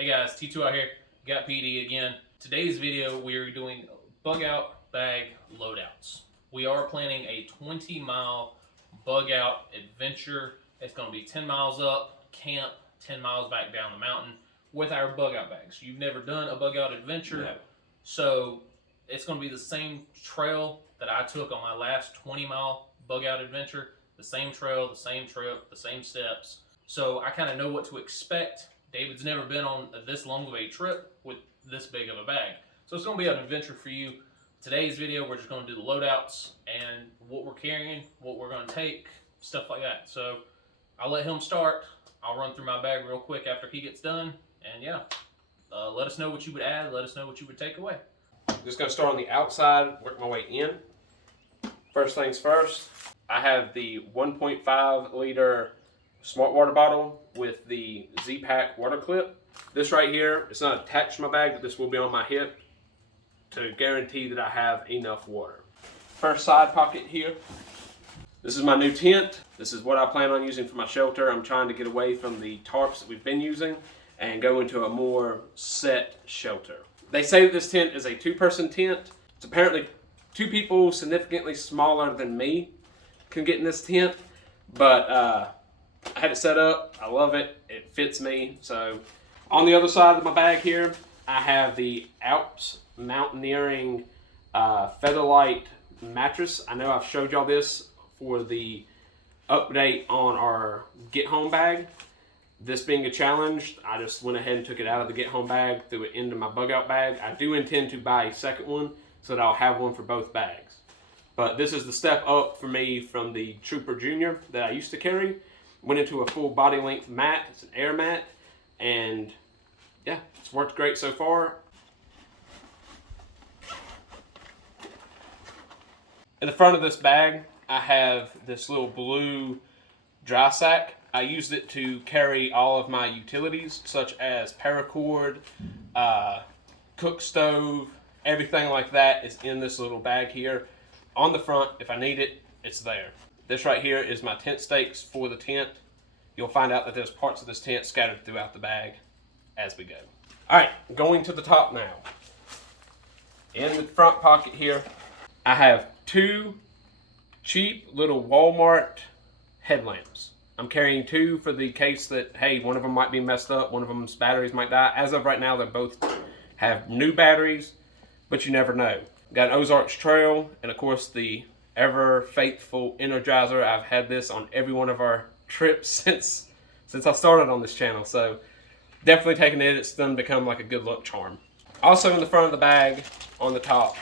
Hey guys, T2 out here, got PD again. Today's video we're doing bug out bag loadouts. We are planning a 20-mile bug out adventure. It's going to be 10 miles up, camp, 10 miles back down the mountain with our bug out bags. You've never done a bug out adventure, No. So it's going to be the same trail that I took on my last 20-mile bug out adventure. The same trail, the same trip, the same steps. So I kind of know what to expect. David's never been on this long of a trip with this big of a bag. So it's going to be an adventure for you. Today's video, we're just going to do the loadouts and what we're carrying, what we're going to take, stuff like that. So I'll let him start. I'll run through my bag real quick after he gets done. And yeah, let us know what you would add. Let us know what you would take away. Just going to start on the outside, work my way in. First things first, I have the 1.5 liter smart water bottle with the Z-Pack water clip. This right here, it's not attached to my bag, but this will be on my hip to guarantee that I have enough water. First side pocket here. This is my new tent. This is what I plan on using for my shelter. I'm trying to get away from the tarps that we've been using and go into a more set shelter. They say that this tent is a two-person tent. It's apparently two people significantly smaller than me can get in this tent, but I had it set up. I love it. It fits me. So on the other side of my bag here, I have the Alps Mountaineering Featherlight mattress. I know I've showed y'all this for the update on our get home bag. This being a challenge, I just went ahead and took it out of the get home bag, threw it into my bug out bag. I do intend to buy a second one so that I'll have one for both bags. But this is the step up for me from the Trooper Junior that I used to carry. Went into a full body length mat. It's an air mat, and yeah, it's worked great so far. In the front of this bag, I have this little blue dry sack. I used it to carry all of my utilities, such as paracord, cook stove, everything like that is in this little bag here. On the front, if I need it, it's there. This right here is my tent stakes for the tent. You'll find out that there's parts of this tent scattered throughout the bag as we go. All right, going to the top now. In the front pocket here, I have two cheap little Walmart headlamps. I'm carrying two for the case that, hey, one of them might be messed up, one of them's batteries might die. As of right now, they both have new batteries, but you never know. Got an Ozarks Trail, and of course the ever faithful Energizer. I've had this on every one of our trips since I started on this channel, so definitely taking it. It's done become like a good luck charm. Also in the front of the bag, on the top,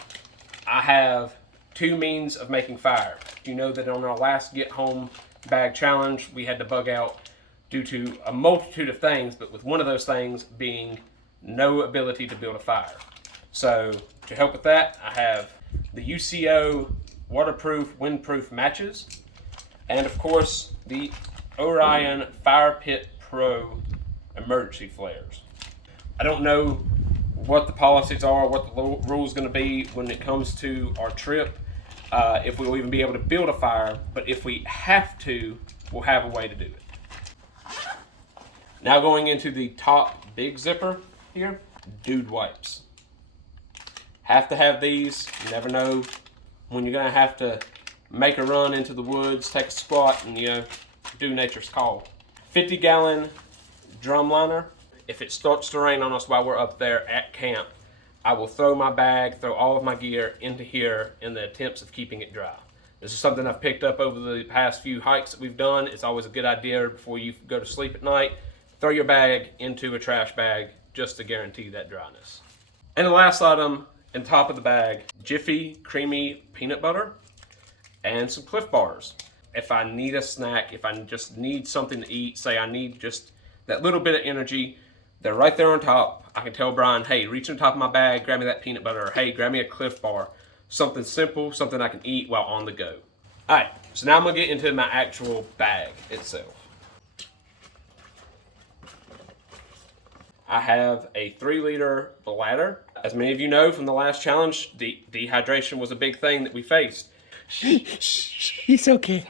I have two means of making fire. You know that on our last get home bag challenge, we had to bug out due to a multitude of things, but with one of those things being no ability to build a fire. So to help with that, I have the UCO waterproof, windproof matches, and of course the Orion Fire Pit Pro emergency flares. I don't know what the policies are, what the rules going to be when it comes to our trip, if we'll even be able to build a fire, but if we have to, we'll have a way to do it. Now going into the top big zipper here, dude wipes. Have to have these. You never know when you're gonna have to make a run into the woods, take a squat, and do nature's call. 50-gallon drum liner. If it starts to rain on us while we're up there at camp, I will throw my bag, throw all of my gear into here in the attempts of keeping it dry. This is something I've picked up over the past few hikes that we've done. It's always a good idea before you go to sleep at night, throw your bag into a trash bag just to guarantee that dryness. And the last item, on top of the bag, Jiffy Creamy Peanut Butter and some Cliff Bars. If I need a snack, if I just need something to eat, say I need just that little bit of energy, they're right there on top. I can tell Brian, hey, reach on top of my bag, grab me that peanut butter, or hey, grab me a Cliff Bar. Something simple, something I can eat while on the go. All right, so now I'm gonna get into my actual bag itself. I have a 3-liter bladder. As many of you know from the last challenge, dehydration was a big thing that we faced. He's okay.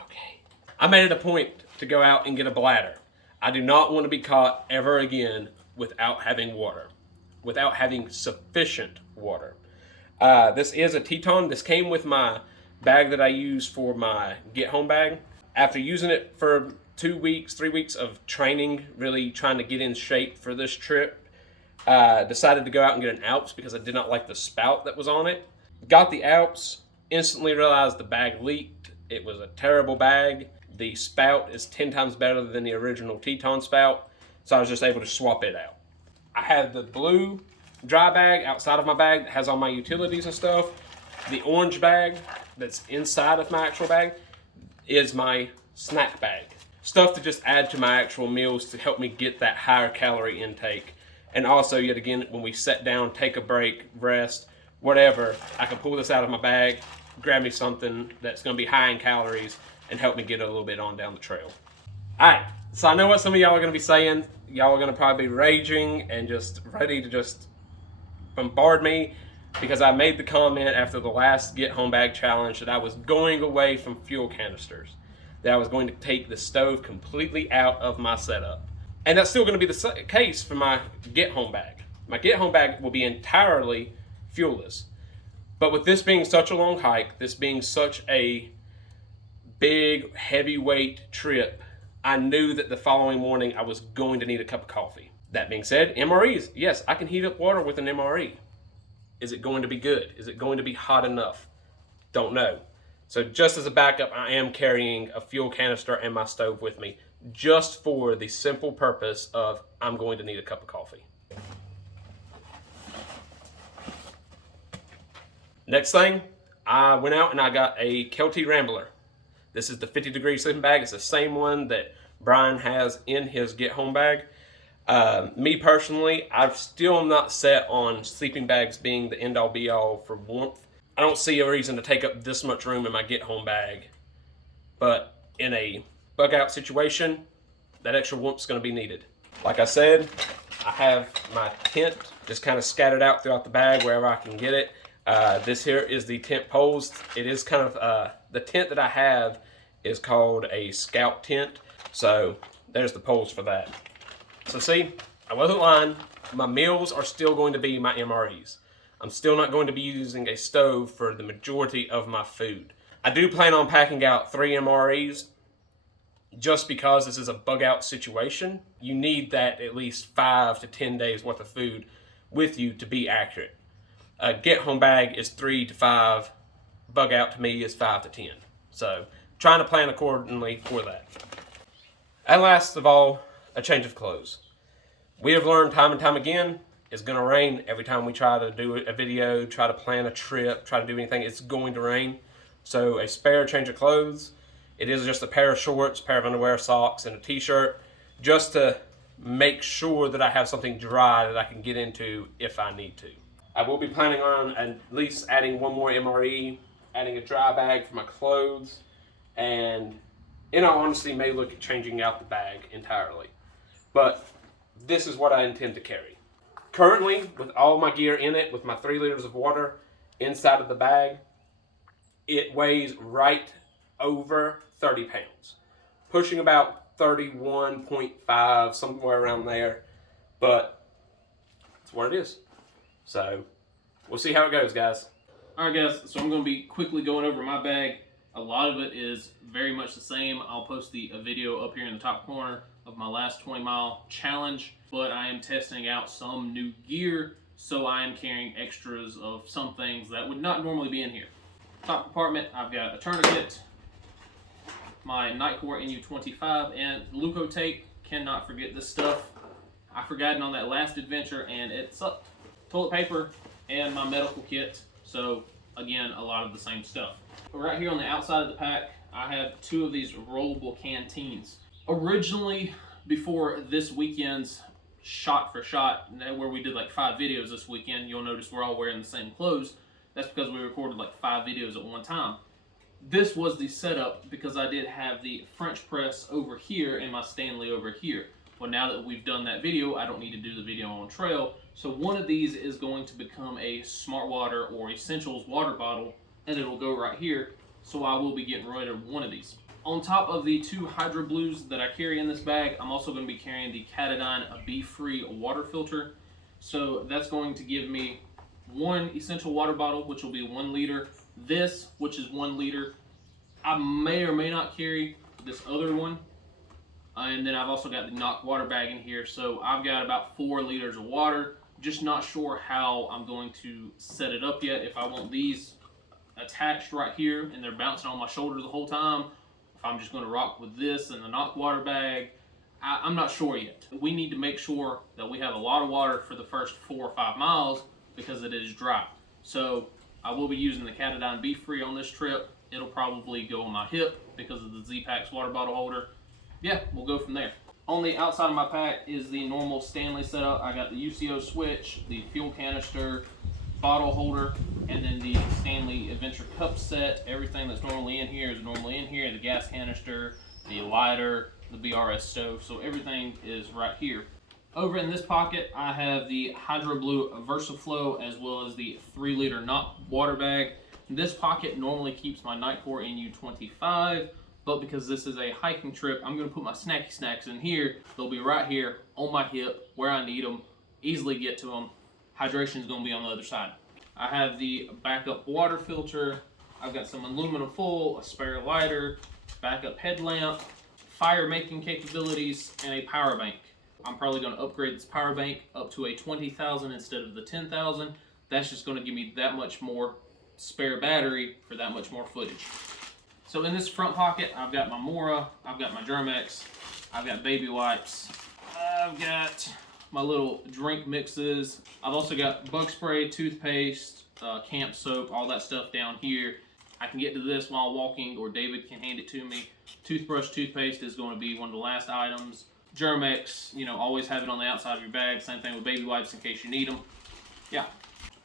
I made it a point to go out and get a bladder. I do not want to be caught ever again without having water, without having sufficient water. This is a Teton. This came with my bag that I use for my get home bag. After using it for 2 weeks, 3 weeks of training, really trying to get in shape for this trip, decided to go out and get an Alps because I did not like the spout that was on it. Got the Alps, instantly realized the bag leaked. It was a terrible bag. The spout is 10 times better than the original Teton spout, so I was just able to swap it out. I have the blue dry bag outside of my bag that has all my utilities and stuff. The orange bag that's inside of my actual bag is my snack bag. Stuff to just add to my actual meals to help me get that higher calorie intake. And also, yet again, when we sit down, take a break, rest, whatever, I can pull this out of my bag, grab me something that's going to be high in calories and help me get a little bit on down the trail. Alright, so I know what some of y'all are going to be saying. Y'all are going to probably be raging and just ready to just bombard me because I made the comment after the last Get Home Bag Challenge that I was going away from fuel canisters, that I was going to take the stove completely out of my setup. And that's still going to be the case for my Get Home Bag. My Get Home Bag will be entirely fuelless. But with this being such a long hike, this being such a big, heavyweight trip, I knew that the following morning I was going to need a cup of coffee. That being said, MREs, yes, I can heat up water with an MRE. Is it going to be good? Is it going to be hot enough? Don't know. So just as a backup, I am carrying a fuel canister and my stove with me, just for the simple purpose of I'm going to need a cup of coffee. Next thing, I went out and I got a Kelty Rambler. This is the 50-degree sleeping bag. It's the same one that Brian has in his Get Home Bag. Me personally, I've still not set on sleeping bags being the end-all be-all for warmth. I don't see a reason to take up this much room in my Get Home Bag. But in a bug-out situation, that extra warmth is going to be needed. Like I said, I have my tent just kind of scattered out throughout the bag wherever I can get it. This here is the tent poles. It is kind of, the tent that I have is called a scout tent. So there's the poles for that. So see, I wasn't lying. My meals are still going to be my MREs. I'm still not going to be using a stove for the majority of my food. I do plan on packing out 3 MREs just because this is a bug out situation. You need that at least 5 to 10 days worth of food with you to be accurate. A Get Home Bag is 3 to 5. Bug out to me is 5 to 10. So trying to plan accordingly for that. And last of all, a change of clothes. We have learned time and time again, it's going to rain every time we try to do a video, try to plan a trip, try to do anything, it's going to rain. So a spare change of clothes. It is just a pair of shorts, pair of underwear, socks, and a t-shirt, just to make sure that I have something dry that I can get into if I need to. I will be planning on at least adding one more MRE, adding a dry bag for my clothes, and in all honesty, may look at changing out the bag entirely. But this is what I intend to carry. Currently, with all my gear in it, with my 3 liters of water inside of the bag, it weighs right over 30 pounds. Pushing about 31.5, somewhere around there. But it's what it is. So, we'll see how it goes, guys. Alright guys, so I'm going to be quickly going over my bag. A lot of it is very much the same. I'll post a video up here in the top corner of my last 20-mile challenge, but I am testing out some new gear, so I am carrying extras of some things that would not normally be in here. Top compartment, I've got a tourniquet, my Nightcore NU25, and Luco tape. Cannot forget this stuff. I forgot it on that last adventure, and it sucked. Toilet paper, and my medical kit. So, again, a lot of the same stuff. Right here on the outside of the pack, I have 2 of these rollable canteens. Originally, before this weekend's shot for shot, where we did like 5 videos this weekend, you'll notice we're all wearing the same clothes. That's because we recorded like 5 videos at one time. This was the setup because I did have the French press over here and my Stanley over here. Well, now that we've done that video, I don't need to do the video on trail. So one of these is going to become a Smart Water or Essentials water bottle, and it'll go right here. So I will be getting rid of one of these. On top of the 2 Hydro Blues that I carry in this bag, I'm also going to be carrying the Katadyn Be-Free water filter. So that's going to give me 1 essential water bottle, which will be 1 liter. This, which is 1 liter. I may or may not carry this other one. And then I've also got the Knock water bag in here. So I've got about 4 liters of water. Just not sure how I'm going to set it up yet. If I want these attached right here and they're bouncing on my shoulder the whole time. If I'm just going to rock with this and the Knock water bag. I'm not sure yet. We need to make sure that we have a lot of water for the first 4 or 5 miles because it is dry. So I will be using the Katadyn Be-Free on this trip. It'll probably go on my hip because of the Z-Packs water bottle holder. Yeah, we'll go from there. On the outside of my pack is the normal Stanley setup. I got the UCO switch, the fuel canister, bottle holder, and then the Stanley Adventure Cup set. Everything that's normally in here is normally in here. The gas canister, the lighter, the BRS stove. So everything is right here. Over in this pocket, I have the Hydro Blue VersaFlow as well as the 3 liter Knock water bag. This pocket normally keeps my Nightcore NU25. But because this is a hiking trip, I'm going to put my snacky snacks in here. They'll be right here on my hip where I need them, easily get to them. Hydration is going to be on the other side. I have the backup water filter. I've got some aluminum foil, a spare lighter, backup headlamp, fire making capabilities, and a power bank. I'm probably going to upgrade this power bank up to a 20,000 instead of the 10,000. That's just going to give me that much more spare battery for that much more footage. So in this front pocket, I've got my Mora, I've got my Germex, I've got baby wipes, I've got my little drink mixes. I've also got bug spray, toothpaste, camp soap, all that stuff down here. I can get to this while walking, or David can hand it to me. Toothbrush, toothpaste is going to be one of the last items. Germex, you know, always have it on the outside of your bag. Same thing with baby wipes in case you need them. Yeah.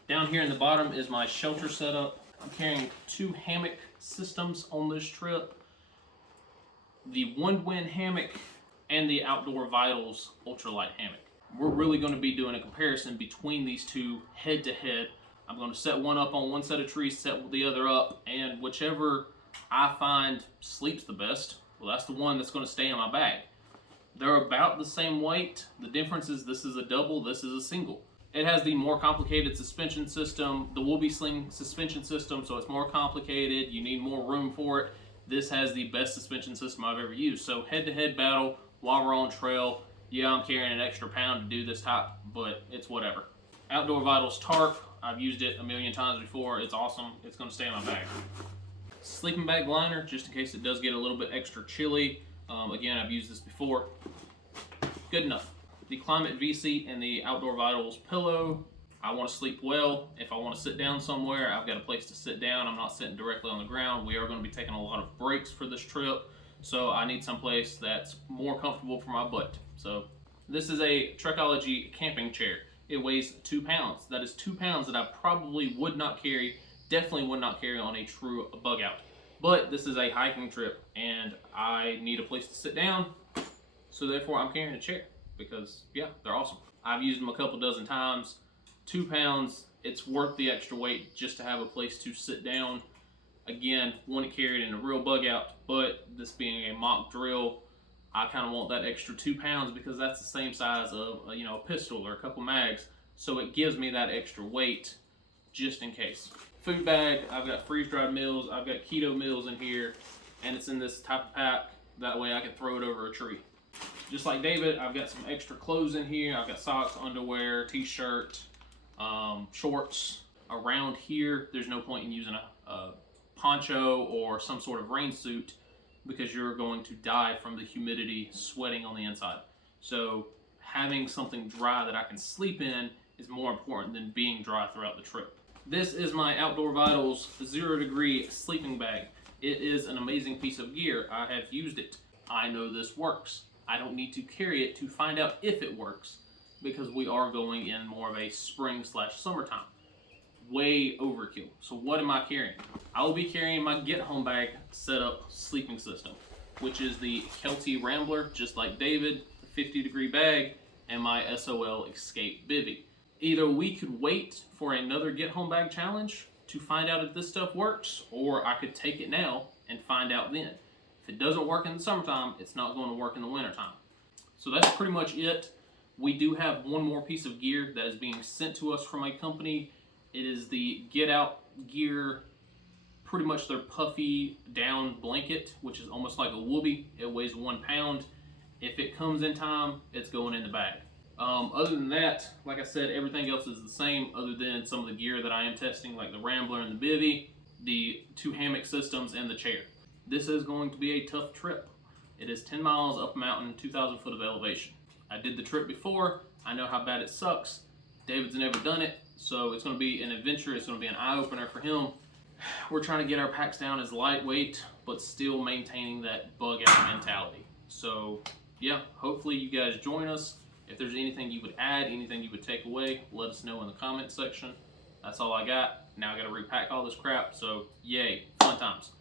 Down here in the bottom is my shelter setup. I'm carrying 2 hammock systems on this trip. The One Wind hammock and the Outdoor Vitals ultralight hammock. We're really going to be doing a comparison between these two head to head. I'm going to set one up on one set of trees, set the other up, and whichever I find sleeps the best, well, that's the one that's going to stay in my bag. They're about the same weight. The difference is this is a double, this is a single. It has the more complicated suspension system, the Woolby Sling suspension system, so it's more complicated. You need more room for it. This has the best suspension system I've ever used. So head-to-head battle while we're on trail. Yeah, I'm carrying an extra pound to do this type, but it's whatever. Outdoor Vitals tarp. I've used it a million times before. It's awesome. It's going to stay in my bag. Sleeping bag liner, just in case it does get a little bit extra chilly. Again, I've used this before. Good enough. The Climate V-Seat and the Outdoor Vitals pillow. I want to sleep well. If I want to sit down somewhere, I've got a place to sit down. I'm not sitting directly on the ground. We are going to be taking a lot of breaks for this trip, so I need some place that's more comfortable for my butt. So this is a Trekology camping chair. It weighs 2 pounds. That is 2 pounds that I probably would not carry, definitely would not carry on a true bug out. But this is a hiking trip, and I need a place to sit down, so therefore I'm carrying a chair. Because, yeah, they're awesome. I've used them a couple dozen times. 2 pounds, it's worth the extra weight just to have a place to sit down. Again, want to carry it in a real bug out, but this being a mock drill, I kind of want that extra 2 pounds because that's the same size of a pistol or a couple mags. So it gives me that extra weight just in case. Food bag, I've got freeze-dried meals, I've got keto meals in here, and it's in this type of pack. That way I can throw it over a tree. Just like David, I've got some extra clothes in here. I've got socks, underwear, t-shirt, shorts. Around here, there's no point in using a poncho or some sort of rain suit because you're going to die from the humidity sweating on the inside. So having something dry that I can sleep in is more important than being dry throughout the trip. This is my Outdoor Vitals 0 degree sleeping bag. It is an amazing piece of gear. I have used it. I know this works. I don't need to carry it to find out if it works because we are going in more of a spring/summertime. Way overkill. So what am I carrying? I will be carrying my Get Home Bag setup sleeping system, which is the Kelty Rambler, just like David, the 50 degree bag, and my SOL Escape Bivy. Either we could wait for another Get Home Bag challenge to find out if this stuff works, or I could take it now and find out then. If it doesn't work in the summertime, it's not going to work in the wintertime. So that's pretty much it. We do have one more piece of gear that is being sent to us from a company. It is the Get Out gear, pretty much their puffy down blanket, which is almost like a whoopee. It weighs 1 pound. If it comes in time, it's going in the bag. Other than that, like I said, everything else is the same other than some of the gear that I am testing, like the Rambler and the Bivy, the 2 hammock systems, and the chair. This is going to be a tough trip. It is 10 miles up a mountain, 2,000 foot of elevation. I did the trip before. I know how bad it sucks. David's never done it, so it's going to be an adventure. It's going to be an eye-opener for him. We're trying to get our packs down as lightweight, but still maintaining that bug-out mentality. So, yeah, hopefully you guys join us. If there's anything you would add, anything you would take away, let us know in the comment section. That's all I got. Now I got to repack all this crap, so yay, fun times.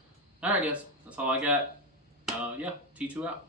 All right, guys, that's all I got. Yeah, T2 out.